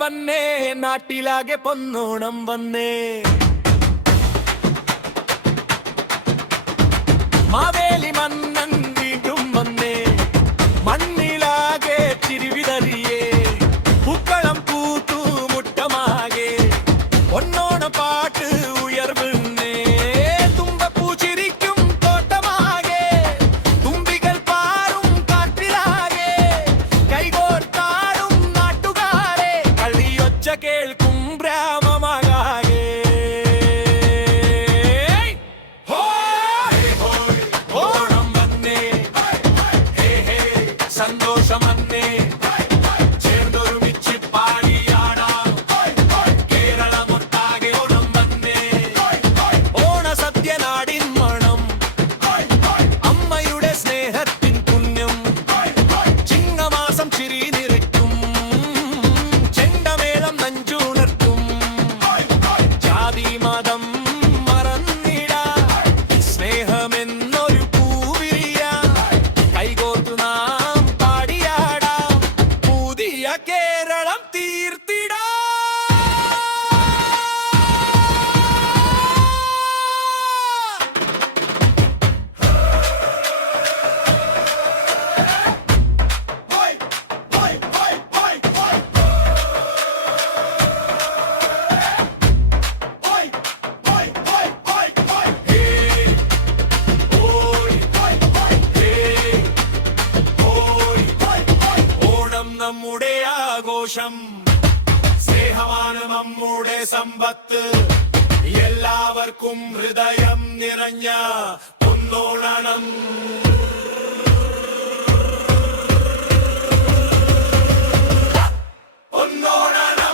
വന്നേ നാട്ടിലാകെ പൊന്നോണം വന്നേ മാവേലി മന്നൻ വീണ്ടും വന്നേ മണ്ണിലാകെ ചിരിവിതറിയേ പൂക്കളം പൂത്തു മുട്ടമാകെ പൊന്നോണ പാട്ട് ഉയർവുന്നേ തുമ്പപ്പൂ ചിരിക്കും തോട്ടമാകെ തുമ്പികൾ പാറും കാട്ടിലാകെ കൈകോർത്താടും നാട്ടുകാരെ കളിയൊച്ച കേൾക്കും ഗ്രാമമാകെ ഓണം വന്നേ സന്തോഷം വന്നേ ചേർന്നൊരുമിച്ച് പാടിയാടാം കേരളമൊട്ടാകെ ഓണം വന്നേ ഓണസദ്യ നാടിൻ മണം അമ്മയുടെ സ്നേഹത്തിൻ പുണ്യം ചിങ്ങമാസം ചിരി നിറയ്ക്കും ചെണ്ടമേളം നഞ്ചുണർത്തും ജാതി മതം മറന്നിടാ സ്നേഹമെന്നൊരു പൂവിരിയ കൈകോർത്തു നാം പാടിയാടാം പുതിയ കേരളം തീർത്തിടാം. ഓണം നമ്മുടെ ആഘോഷം സ്നേഹമാണ് നമ്മുടെ സമ്പത്ത് എല്ലാവർക്കും ഹൃദയം നിറഞ്ഞ ഒന്നോണം ഒന്നോണം